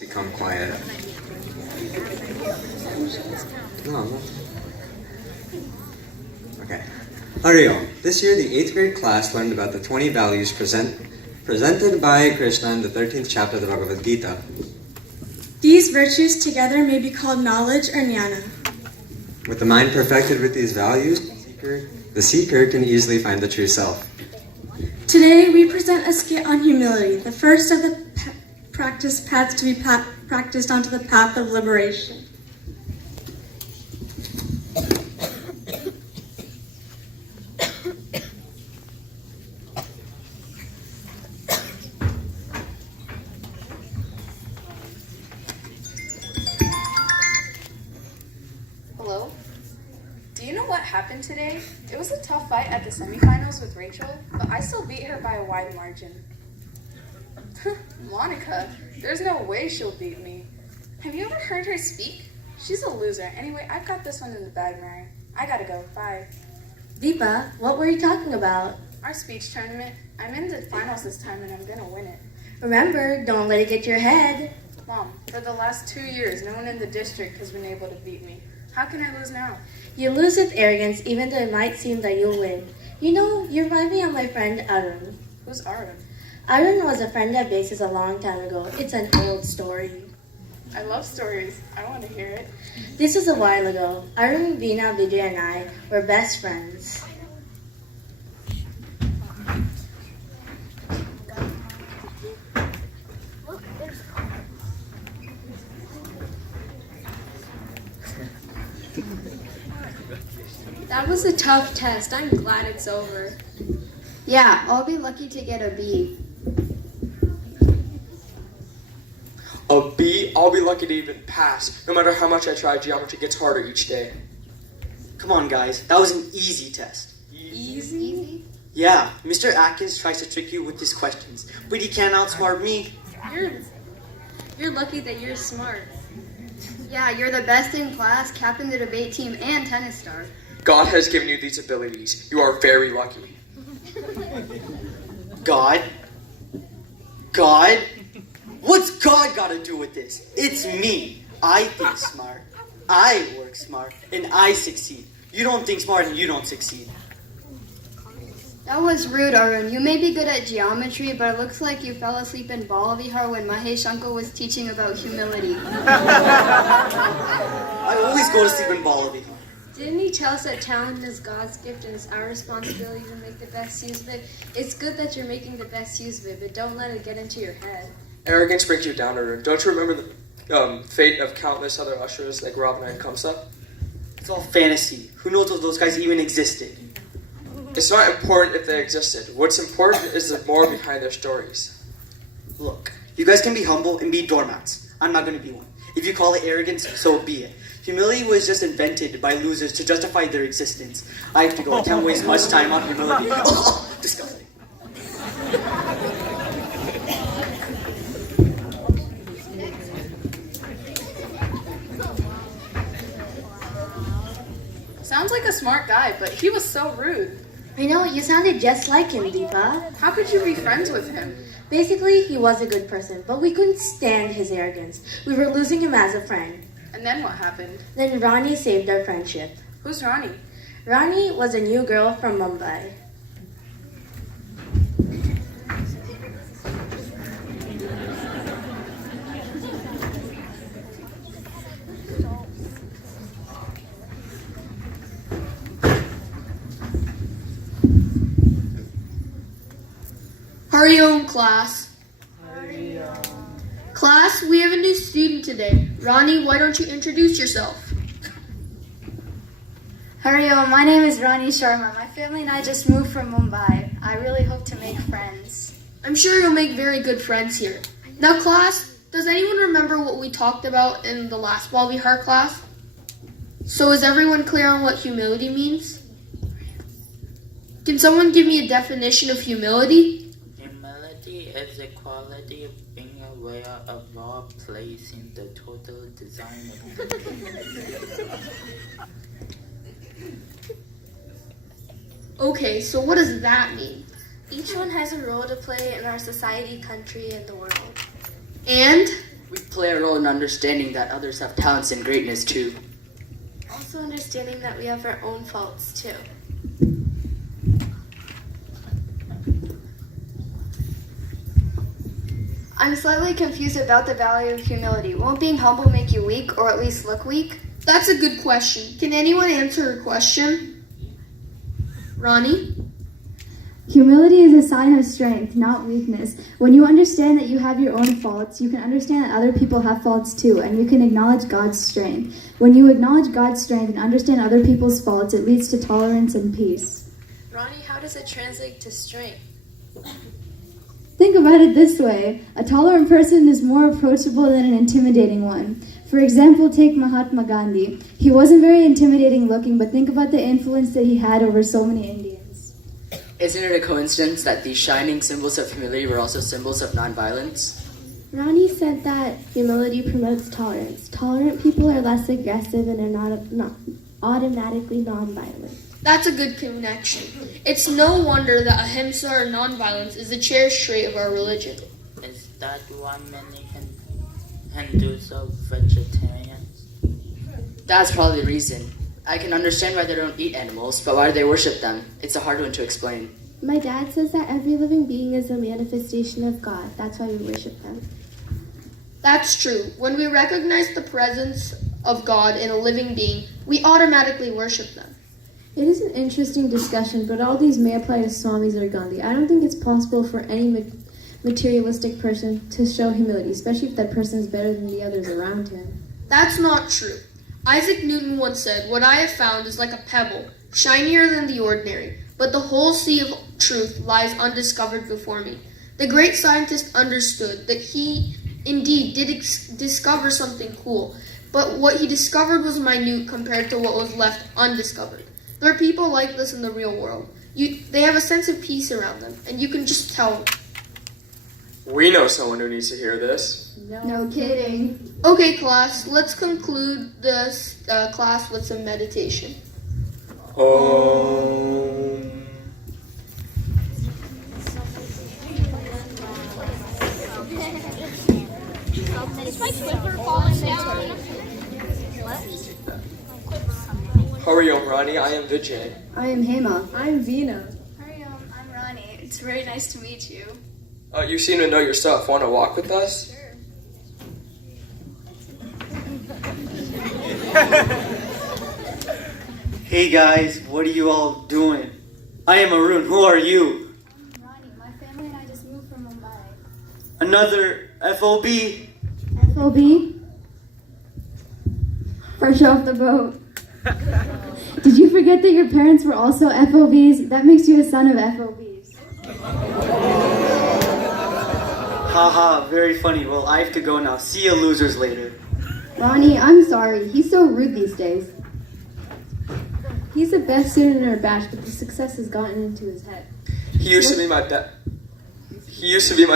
Become quiet. No. Okay. Ariel, this year the 8th grade class learned about the 20 values presented by Krishna in the 13th chapter of the Bhagavad Gita. These virtues together may be called knowledge or jnana. With the mind perfected with these values, the seeker can easily find the true self. Today we present a skit on humility, the first of the practice paths to be practiced onto the path of liberation. Hello? Do you know what happened today? It was a tough fight at the semifinals with Rachel, but I still beat her by a wide margin. Monica, there's no way she'll beat me. Have you ever heard her speak? She's a loser. Anyway, I've got this one in the bag, Mary. I gotta go. Bye. Deepa, what were you talking about? Our speech tournament. I'm in the finals this time and I'm gonna win it. Remember, don't let it get to your head. Mom, for the last 2 years, no one in the district has been able to beat me. How can I lose now? You lose with arrogance even though it might seem that you'll win. You know, you remind me of my friend Arun. Who's Arun? Arun was a friend at Bases a long time ago. It's an old story. I love stories. I want to hear it. This was a while ago. Arun, Veena, Vijay, and I were best friends. That was a tough test. I'm glad it's over. Yeah, I'll be lucky to get a B. A B? I'll be lucky to even pass. No matter how much I try, geometry gets harder each day. Come on, guys. That was an easy test. Easy? Yeah, Mr. Atkins tries to trick you with his questions, but he can't outsmart me. You're lucky that you're smart. Yeah, you're the best in class, captain the debate team, and tennis star. God has given you these abilities. You are very lucky. God? God? What's God got to do with this? It's me. I think smart. I work smart, and I succeed. You don't think smart and you don't succeed. That was rude, Arun. You may be good at geometry, but it looks like you fell asleep in Balavihar when Mahesh Uncle was teaching about humility. I always go to sleep in Balavihar. Didn't he tell us that talent is God's gift and it's our responsibility to make the best use of it? It's good that you're making the best use of it, but don't let it get into your head. Arrogance brings you down, Arun. Don't you remember the fate of countless other ushers like Robin and Kamsa? It's all fantasy. Who knows if those guys even existed? It's not important if they existed. What's important is the more behind their stories. Look, you guys can be humble and be doormats. I'm not going to be one. If you call it arrogance, so be it. Humility was just invented by losers to justify their existence. I have to go. I can't waste much time on humility. Oh, disgusting. Sounds like a smart guy, but he was so rude. I know, you sounded just like him, Deepa. How could you be friends with him? Basically, he was a good person, but we couldn't stand his arrogance. We were losing him as a friend. And then what happened? Then Ronnie saved our friendship. Who's Ronnie? Ronnie was a new girl from Mumbai. Hurry home, class. Class, we have a new student today. Ronnie, why don't you introduce yourself? Hario, my name is Rani Sharma. My family and I just moved from Mumbai. I really hope to make friends. I'm sure you'll make very good friends here. Now, class, does anyone remember what we talked about in the last Balavihar class? So is everyone clear on what humility means? Can someone give me a definition of humility? Humility is the quality of being aware of our place in the total design of the Okay, so what does that mean? Each one has a role to play in our society, country, and the world. And We play a role in understanding that others have talents and greatness too. Also understanding that we have our own faults too. I'm slightly confused about the value of humility. Won't being humble make you weak, or at least look weak? That's a good question. Can anyone answer a question? Ronnie? Humility is a sign of strength, not weakness. When you understand that you have your own faults, you can understand that other people have faults too, and you can acknowledge God's strength. When you acknowledge God's strength and understand other people's faults, it leads to tolerance and peace. Ronnie, how does it translate to strength? Think about it this way. A tolerant person is more approachable than an intimidating one. For example, take Mahatma Gandhi. He wasn't very intimidating looking, but think about the influence that he had over so many Indians. Isn't it a coincidence that these shining symbols of humility were also symbols of nonviolence? Ronnie said that humility promotes tolerance. Tolerant people are less aggressive and are not automatically nonviolent. That's a good connection. It's no wonder that ahimsa or nonviolence is a cherished trait of our religion. Is that why many Hindus are vegetarians? That's probably the reason. I can understand why they don't eat animals, but why do they worship them? It's a hard one to explain. My dad says that every living being is a manifestation of God. That's why we worship them. That's true. When we recognize the presence of God in a living being, we automatically worship them. It is an interesting discussion, but all these may apply to Swamis or Gandhi. I don't think it's possible for any materialistic person to show humility, especially if that person is better than the others around him. That's not true. Isaac Newton once said, "What I have found is like a pebble, shinier than the ordinary, but the whole sea of truth lies undiscovered before me." The great scientist understood that he indeed did discover something cool, but what he discovered was minute compared to what was left undiscovered. There are people like this in the real world. They have a sense of peace around them, and you can just tell. We know someone who needs to hear this. No kidding. Okay, class, let's conclude this class with some meditation. Hurry up, Ronnie. I am Vijay. I am Hema. I am Veena. Hariom, I'm Ronnie. It's very nice to meet you. You seem to know your stuff. Want to walk with us? Sure. Hey guys, what are you all doing? I am Arun. Who are you? I'm Ronnie. My family and I just moved from Mumbai. Another FOB. FOB? Fresh off the boat. Did you forget that your parents were also FOBs? That makes you a son of FOBs. Haha, very funny. Well, I have to go now. See you losers later. Ronnie, I'm sorry. He's so rude these days. He's the best student in our batch, but the success has gotten into his head. He used to be my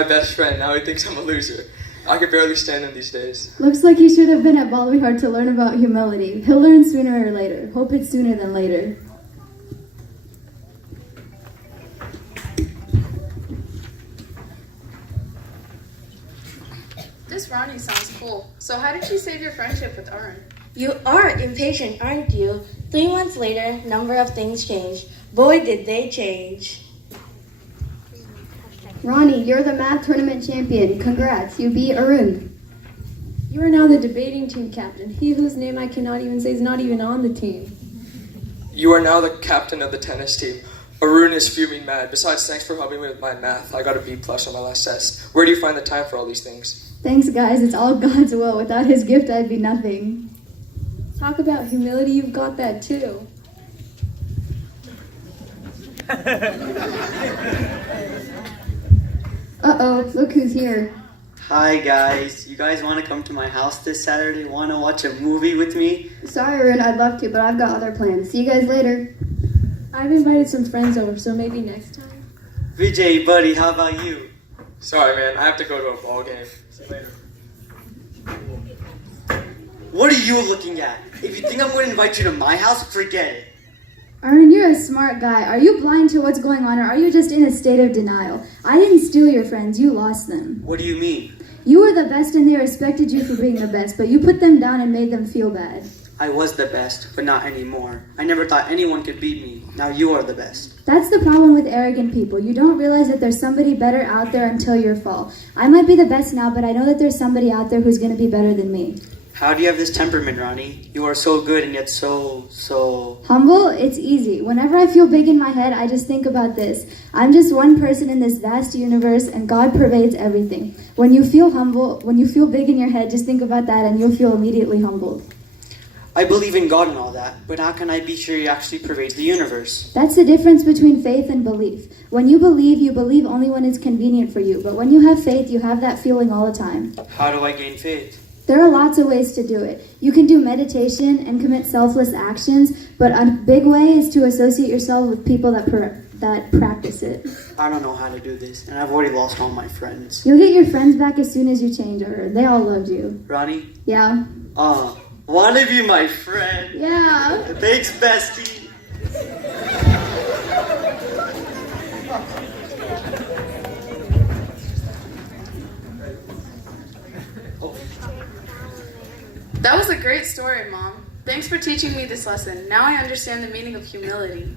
best friend. Now he thinks I'm a loser. I can barely stand him these days. Looks like he should have been at Balavihar to learn about humility. He'll learn sooner or later. Hope it's sooner than later. This Ronnie sounds cool. So how did you save your friendship with Arun? You are impatient, aren't you? 3 months later, number of things changed. Boy, did they change. Ronnie, you're the math tournament champion. Congrats, you beat Arun. You are now the debating team captain. He whose name I cannot even say is not even on the team. You are now the captain of the tennis team. Arun is fuming mad. Besides, thanks for helping me with my math. I got a B+ on my last test. Where do you find the time for all these things? Thanks, guys. It's all God's will. Without his gift, I'd be nothing. Talk about humility, you've got that too. Uh-oh, look who's here. Hi guys. You guys want to come to my house this Saturday? Want to watch a movie with me? Sorry, Arun, I'd love to, but I've got other plans. See you guys later. I've invited some friends over, so maybe next time. Vijay, buddy, how about you? Sorry, man. I have to go to a ball game. See you later. What are you looking at? If you think I'm going to invite you to my house, forget it. Arun, you're a smart guy. Are you blind to what's going on, or are you just in a state of denial? I didn't steal your friends. You lost them. What do you mean? You were the best and they respected you for being the best, but you put them down and made them feel bad. I was the best, but not anymore. I never thought anyone could beat me. Now you are the best. That's the problem with arrogant people. You don't realize that there's somebody better out there until your fall. I might be the best now, but I know that there's somebody out there who's going to be better than me. How do you have this temperament, Ronnie? You are so good and yet so... Humble? It's easy. Whenever I feel big in my head, I just think about this. I'm just one person in this vast universe, and God pervades everything. When you feel big in your head, just think about that and you'll feel immediately humbled. I believe in God and all that, but how can I be sure He actually pervades the universe? That's the difference between faith and belief. When you believe only when it's convenient for you. But when you have faith, you have that feeling all the time. How do I gain faith? There are lots of ways to do it. You can do meditation and commit selfless actions, but a big way is to associate yourself with people that practice it. I don't know how to do this, and I've already lost all my friends. You'll get your friends back as soon as you change, I heard. They all loved you. Ronnie? Yeah? Wanna be my friend? Yeah. Thanks, bestie. That was a great story, Mom. Thanks for teaching me this lesson. Now I understand the meaning of humility.